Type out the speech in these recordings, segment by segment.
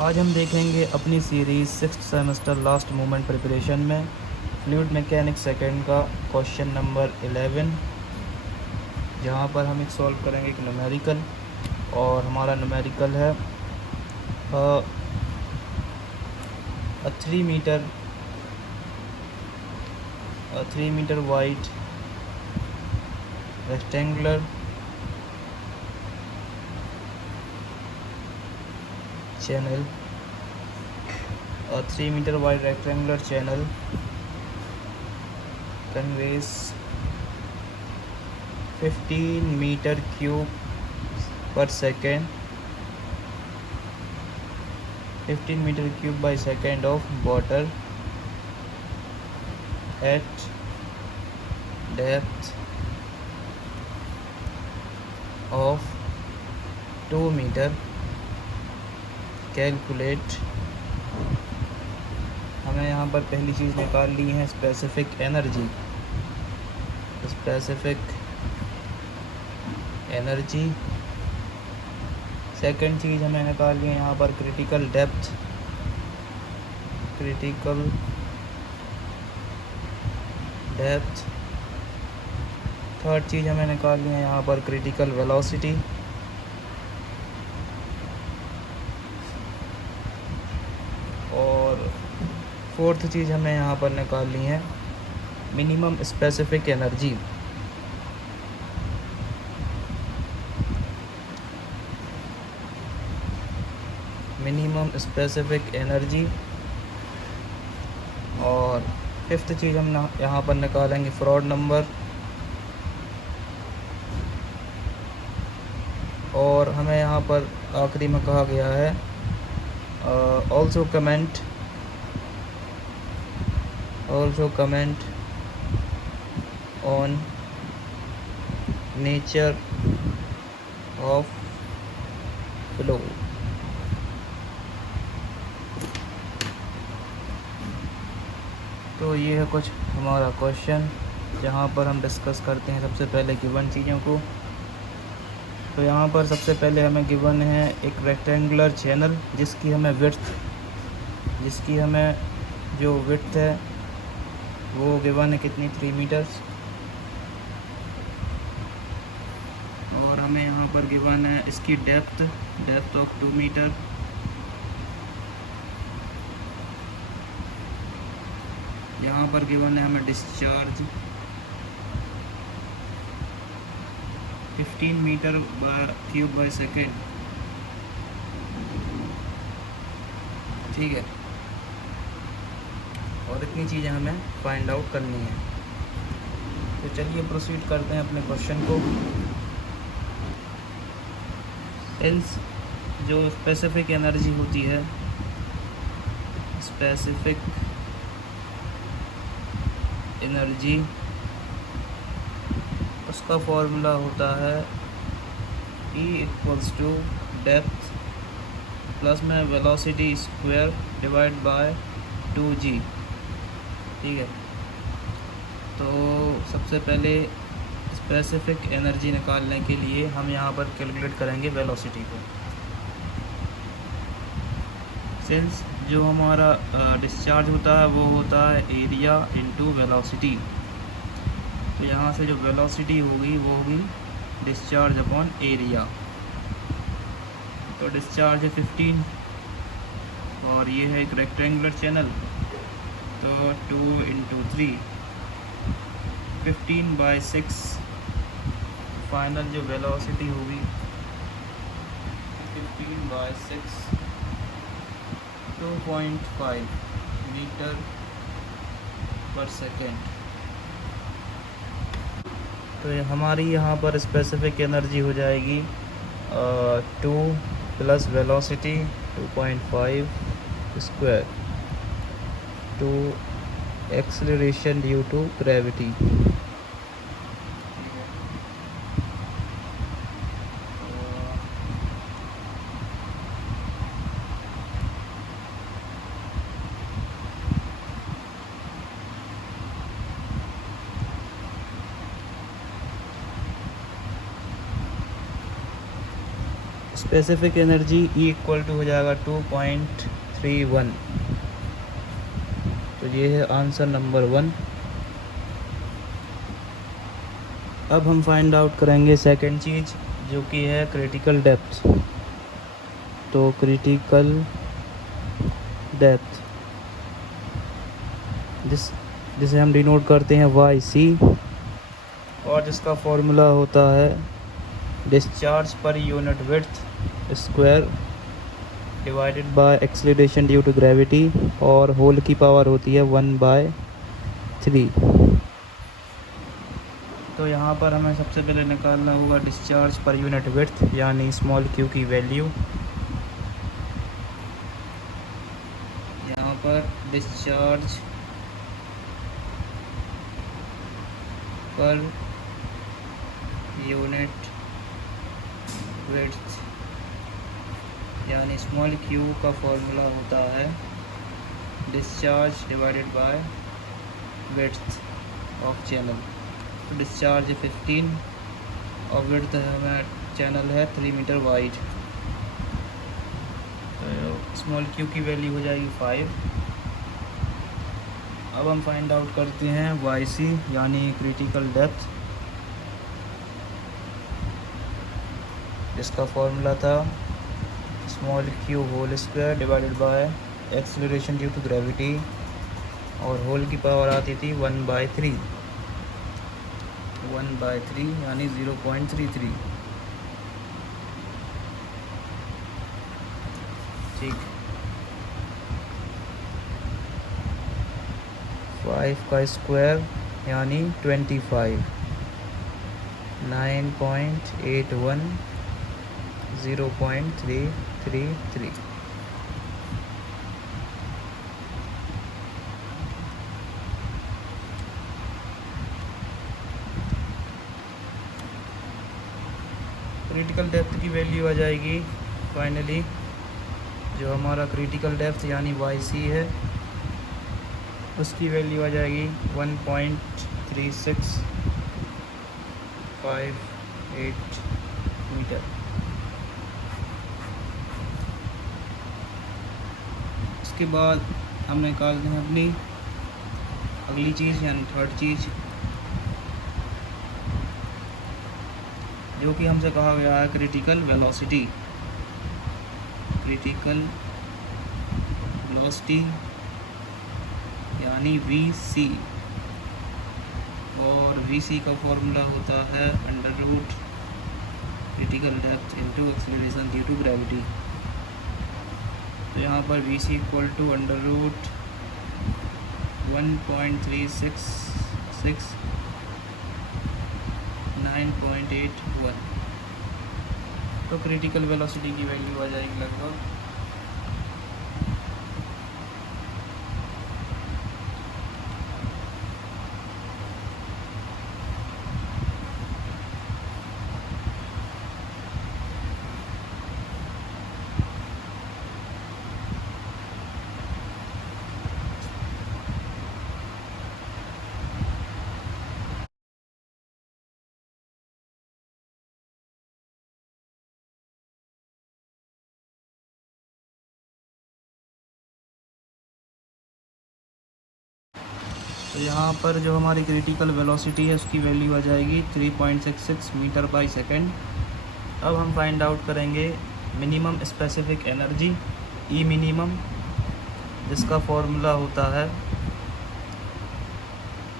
आज हम देखेंगे अपनी series 6th semester last moment preparation में फ्लूइड मैकेनिक्स सेकंड का क्वेश्चन नंबर 11, जहां पर हम एक सॉल्व करेंगे एक न्यूमेरिकल। और हमारा न्यूमेरिकल है a 3 meter wide rectangular channel, a 3 meter wide rectangular channel conveys 15 meter cube per second, 15 meter cube by second of water at depth of 2 meter. Calculate. हमें यहाँ पर पहली चीज़ निकालनी है स्पेसिफिक एनर्जी। सेकंड चीज़ हमें निकालनी है यहाँ पर क्रिटिकल डेप्थ। थर्ड चीज़ हमें निकालनी है यहाँ पर क्रिटिकल वेलोसिटी। और फोर्थ चीज़ हमें यहाँ पर निकालनी है मिनिमम स्पेसिफिक एनर्जी। और फिफ्थ चीज़ हम यहाँ पर निकालेंगे फ्रॉड नंबर। और हमें यहाँ पर आखिरी में कहा गया है also comment on nature of flow। तो ये है कुछ हमारा क्वेश्चन, जहाँ पर हम डिस्कस करते हैं सबसे पहले गिवन चीज़ों को। तो यहाँ पर सबसे पहले हमें गिवन है एक रेक्टेंगुलर चैनल जिसकी हमें जो विड्थ है वो गिवन है कितनी, 3 मीटर्स। और हमें यहाँ पर गिवन है इसकी डेप्थ ऑफ 2 मीटर। यहाँ पर गिवन है हमें discharge 15 metre cube by second. ठीक है, और इतनी चीज़ें हमें फाइंड आउट करनी है। तो चलिए प्रोसीड करते हैं अपने क्वेश्चन को। एल्स जो स्पेसिफिक एनर्जी होती है, उसका फॉर्मूला होता है E = डेप्थ प्लस में velocity square divide by 2g। ठीक है, तो सबसे पहले स्पेसिफिक एनर्जी निकालने के लिए हम यहाँ पर कैलकुलेट करेंगे वेलोसिटी को। सिंस जो हमारा डिस्चार्ज होता है वो होता है एरिया इनटू वेलोसिटी, तो यहाँ से जो वेलोसिटी होगी वो होगी डिस्चार्ज अपॉन एरिया। तो डिस्चार्ज है 15 और ये है एक रेक्टेंगुलर चैनल, तो 2 × 3 15/6। फाइनल जो वेलोसिटी होगी 15/6 2.5 मीटर पर सेकेंड। तो हमारी यहाँ पर स्पेसिफिक एनर्जी हो जाएगी 2 plus velocity 2.5 square two acceleration due to gravity. Specific energy E equal to हो जाएगा 2.31। तो ये है आंसर नंबर 1। अब हम फाइंड आउट करेंगे सेकंड चीज़, जो कि है क्रिटिकल डेप्थ। तो क्रिटिकल डेप्थ जिसे हम डिनोट करते हैं YC, और जिसका फॉर्मूला होता है discharge per unit width square divided by acceleration due to gravity, और होल की पावर होती है 1/3। तो यहाँ पर हमें सबसे पहले निकालना होगा डिस्चार्ज पर यूनिट विड्थ यानी स्मॉल q की वैल्यू। यहाँ पर डिस्चार्ज पर यूनिट विड्थ यानी स्मॉल q का फॉर्मूला होता है discharge divided by width of channel. तो डिस्चार्ज 15 और विड्थ हमें चैनल है 3 मीटर वाइड। तो स्मॉल q की वैल्यू हो जाएगी 5। अब हम फाइंड आउट करते हैं YC यानी क्रिटिकल डेप्थ, जिसका फॉर्मूला था small q whole square divided by acceleration due to gravity, और होल की पावर आती थी 1/3 यानी 0.33। ठीक, 5 का स्क्वायर यानी 25, 9.81, 0.333। क्रिटिकल डेप्थ की वैल्यू आ जाएगी फाइनली, जो हमारा क्रिटिकल डेप्थ यानी YC है, उसकी वैल्यू आ जाएगी 1.3658 मीटर। इसके बाद हम निकालते हैं अपनी अगली चीज़ यानी थर्ड चीज़, जो कि हमसे कहा गया है क्रिटिकल वेलोसिटी। क्रिटिकल वेलोसिटी यानी VC, और VC का फॉर्मूला होता है under root critical depth into acceleration due to gravity. तो यहाँ पर VC equal to under root 1.366 9.81। तो क्रिटिकल वेलोसिटी की वैल्यू आ जाएगी लगभग तो यहाँ पर जो हमारी क्रिटिकल वेलोसिटी है उसकी वैल्यू आ जाएगी 3.66 मीटर बाई सेकेंड। अब हम फाइंड आउट करेंगे minimum specific energy E minimum, जिसका फॉर्मूला होता है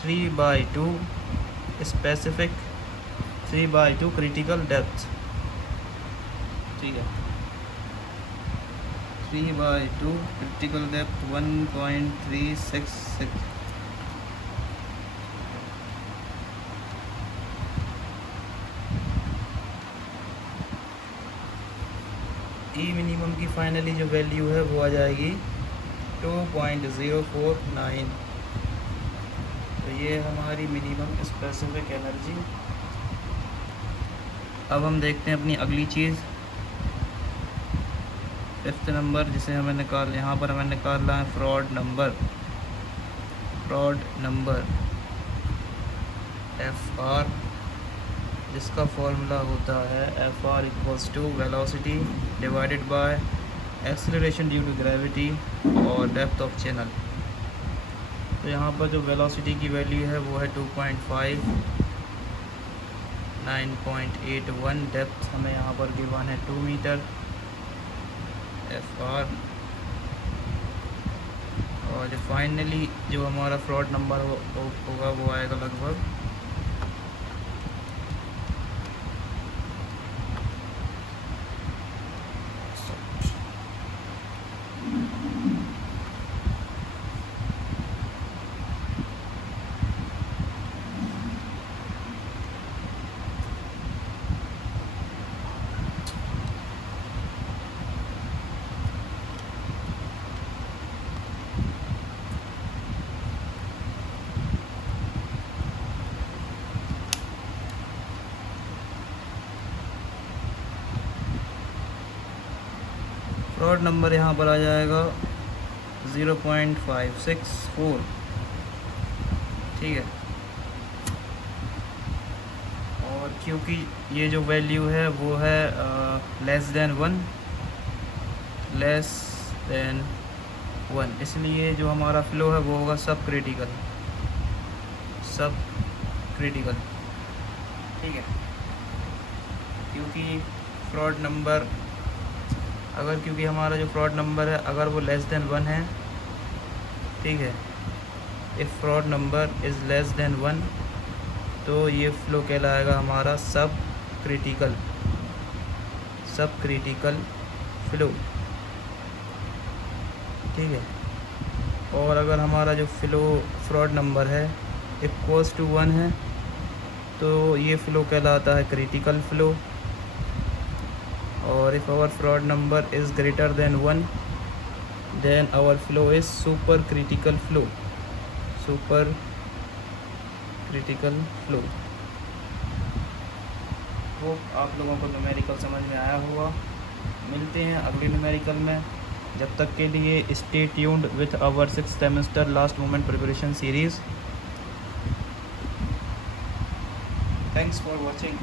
3/2 स्पेसिफिक 3/2 क्रिटिकल डेप्थ। ठीक है, 3/2 क्रिटिकल डेप्थ 1.366। ई मिनिमम की फाइनली जो वैल्यू है वो आ जाएगी 2.049। तो ये हमारी मिनिमम स्पेसिफिक एनर्जी। अब हम देखते हैं अपनी अगली चीज़, 5th नंबर, जिसे हमें यहाँ पर हमें निकालना है फ्रॉड नंबर FR जिसका फॉर्मूला होता है F R equals to velocity divided by acceleration due to gravity और डेप्थ ऑफ चैनल। तो यहाँ पर जो वेलोसिटी की वैल्यू है वो है 2.5, 9.81, डेप्थ हमें यहाँ पर गिवन है 2 मीटर एफ आर, और जो फाइनली जो हमारा फ्रॉड नंबर होगा वो आएगा लगभग 'फ्रॉड नंबर यहाँ पर आ जाएगा 0.564। ठीक है, और क्योंकि ये जो वैल्यू है वो है लेस देन 1, इसलिए जो हमारा फ्लो है वो होगा सब क्रिटिकल। ठीक है, क्योंकि फ्रॉड नंबर क्योंकि हमारा जो फ्रॉड नंबर है अगर वो लेस देन 1 है, ठीक है, if fraud number is less than 1 तो ये फ्लो कहलाएगा हमारा सब क्रिटिकल फ्लो। ठीक है, और अगर हमारा जो फ्रॉड नंबर है इक्वल्स टू 1 है तो ये फ्लो कहलाता है क्रिटिकल फ्लो, और if our Froude number is greater than 1 then our flow is super critical flow. Hope आप लोगों को न्यूमेरिकल समझ में आया होगा। मिलते हैं अगले न्यूमेरिकल में, जब तक के लिए stay tuned with our 6th semester last moment preparation series. Thanks for watching.